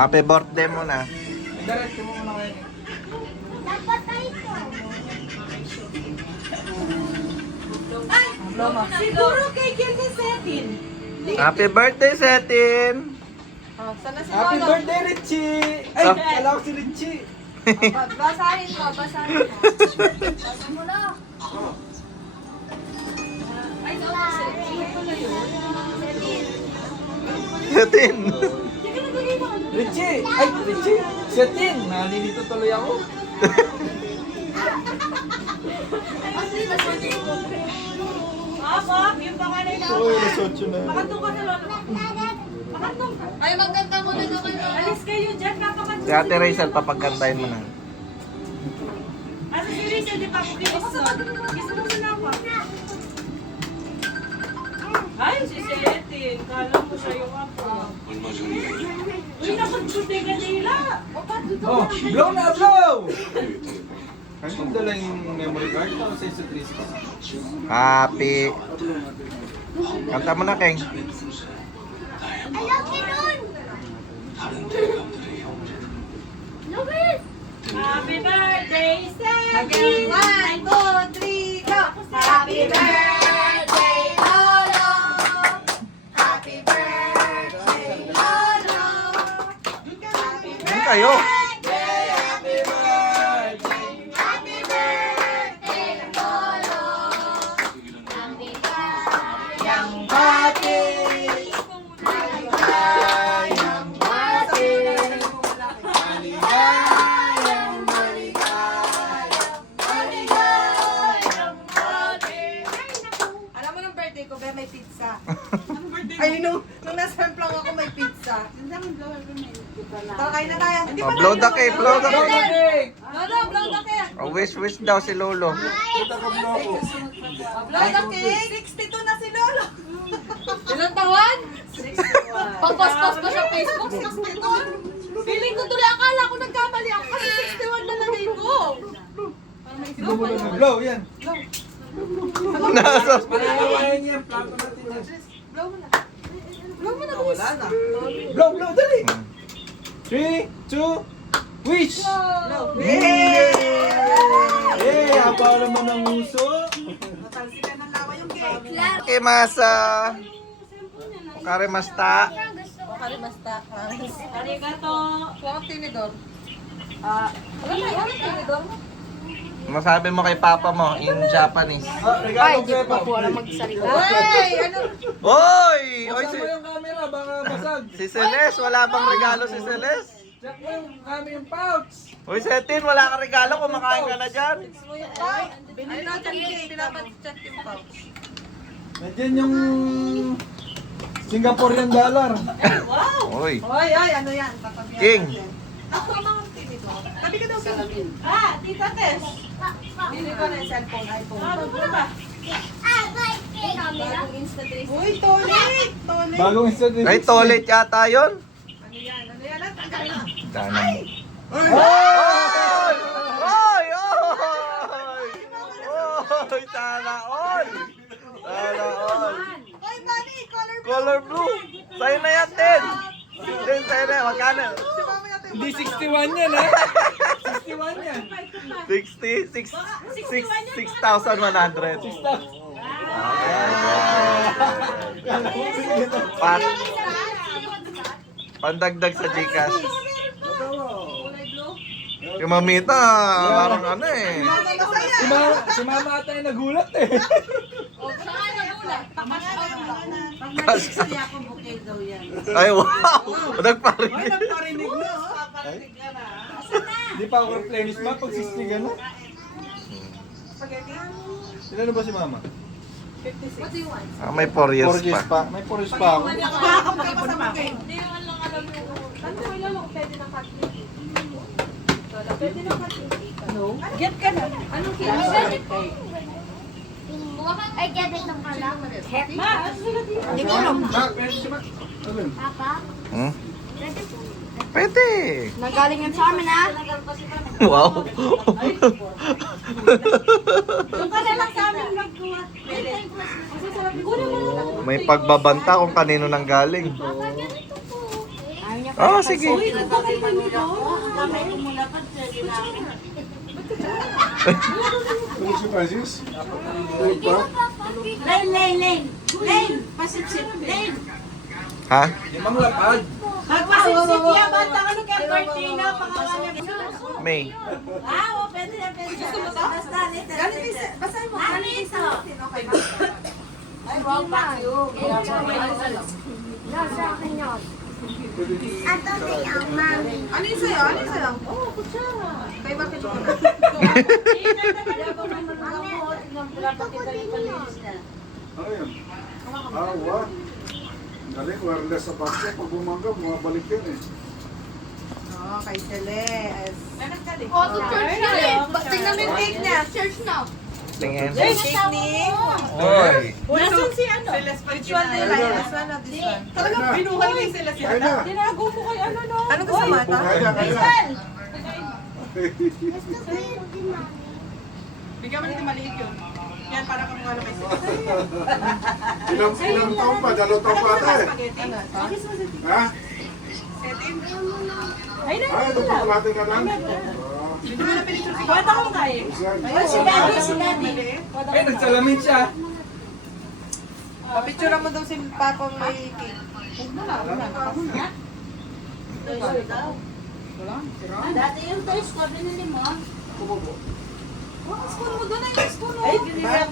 happy birthday mo na. Diretso mo muna kayo. Siguro kay Kelly Setin. Happy birthday, Setin! Oh, sana si Happy Lolo. birthday, Richie! Ay, Ah. kala ko si Richie. Basahin mo, basahin mo. Basa mo na. Ay, Setin pala yun. Setin. Setin! Sige na, tuloy mo. Richie! Ay, Richie! Setin! Nalilito tuloy ako. Bob, yung panganay na. Uy, nasotso na. Makantong ka sa Lolo. Makantong ka. Ay, magkanta muna na kayo. Alis kayo dyan, kapakantong. Si Ate Rachel, papagkantahin mo na. Asa si Rachel, di pa ako kinisod. Kiso mo sila ako. Ay, si Setin. Kala mo siya yung ako. Uy, nakagsuti ka nila. Oh, blow na, blow! Kahit kung dala yung memory card, tapos sa isa 360. Happy. Kanta mo na, Keng. Happy birthday, Setin. 1, 2, 3, go! Happy birthday, Lolo. Happy birthday, Lolo. Happy Yan kayo. birthday, happy birthday. Happy birthday, Lolo. Happy birthday, bati. Maligayang bati. Maligayang, maligayang bati. Alam mo nung birthday ko, may pizza. Ay, nung nasa lang ako may pizza. Takay na tayo. Hindi Oh, blow the cake, blow the Blow cake. the cake! Lolo, blow the cake. Oh, wish daw si Lolo. Kita ko blow ko. Blow the cake. 62 na si Lolo. Ilang taon? 61. Pag-post ko sa Facebook, 62. Feeling ko tuloy, akala ko nagkamali ako kasi 61 na lagay ko. Blow, yan. Nasa. Malalawayan yan, plato natin yan. Blow mo na. Blow mo na, Wala na. Blow, blow, dali! 3, 2, wish! Blow. Yay! Yay! Hapala mo ng uso. Matalsikan ng lawa yung cake. Okay, masa. Karimasta. Karimasta. Arigato. Huwag tinidor. Wala tinidor mo. Masabi mo kay Papa mo in Japanese. Regalo ko pa. Ay, ano? Oy! Oy, Basta mo yung camera, baka basag. si Celeste, wala bang regalo si Celeste? Check mo yung yung pouch. Uy, Setin, wala ka regalo, kumakain ka na dyan. Binili na dyan cake. Pinapat-chat yung pouch. Nandiyan yung Singaporean dollar. Wow! Uy, Oy, ano yan? Tatabihan King. natin. Ako mga tinidor. Tabi ka daw sa lamin. Ah, Tita Tess. Bili ko na yung cellphone, iPhone. Ano ba ba? Bagong Insta-trace. Uy, toilet! Toilet! Bagong Instagram. ay toilet yata yun. Ano yan? Ano yan? Tanggal na. Dana mo. Ay! Oy! Oy! Oy! Oy! Sana all! Sana all! Oy, Bunny! Color Color blue! Sa'yo na yan, Tin! Tin, sa'yo na yan. Magkano? Si mama natin. Hindi 61 yan, ha? 61 yan. 6,100. Pat. Pandagdag sa Gcash. Yung mamita, parang ano eh. Si mama ata yung nagulat eh. Pag-nag-isaya ko bukid daw yan. Ay, wow! Nagparinig. Nagparinig na, oh. Paparinig ka na. Di pa ako replenish ma pag 60 gano'n. Spaghetti? Ilan na ba si mama? 56. What do you want? Ah, may 4 years 4 years pa. pa. May 4 years pa ako. Nakakapag-ipon pa ako. Hindi naman lang alam yung... Ano ko lang kung pwede ng cutlet? Pwede ng cutlet. No? Get ka na. Anong kinasabi? Ay, ganito pala. Ma, ano sila dito? Hindi ko alam. Papa, Hmm? pwede po. Pwede. Nagaling yan sa amin, ha? Wow. Yung ka na lang sa amin magkuha. Pwede. Kasi sarap. Kunin mo lang. May pagbabanta kung kanino nang galing. Papa, ganito po. Ayaw niya Oo, sige. Uy, ito pa kayo nito. Kamay ko mula pa. Pwede na. Ano si Francis? Tulog pa? Lane. Pasipsip. Lane. Ha? Limang lapad. Magpasipsip yan. Bata ka nung kaya birthday na. Pangalan niya. May. Pwede na. Gusto mo to? Basta nito. Basahin mo. Ano ito? Okay ba? Ay, wow, vacuum. Nasa akin yun. Ato si mami. Ano yung sa'yo? Ano yung sa'yo? Oo, kutsara. Kay bakit mo na? Ayun. Awa. Galing, wireless sa bakit. Pag bumangga, bumabalik yun eh. Oo, kay Celeste. Oh, to church na rin. Tingnan mo yung cake niya. Church na. Tingin. Yung cake ni... Oy. Nasan si ano? Which one do you like? This one or this one? Talagang binuhay mo yung sila Kaya na. Tinago mo kay ano no? Ano gusto mo ito? Kaya na. Gusto ko yung di mami. Bigyan mo nito maliit yun. Yan, para kang ano kay sila. Ilang taon pa? 2 taon pa ata eh. Spaghetti. Ha? Ay, na. Ay, ito pa natin ka lang. Hindi mo na pinicture. Kwenta ko kaya. Ay, si Daddy. Ay, nagsalamin siya. Papicture mo daw si Papa may cake. Dati yung toys ko, binili mo. Spoon mo doon ay spoon mo. Ay, ganyan.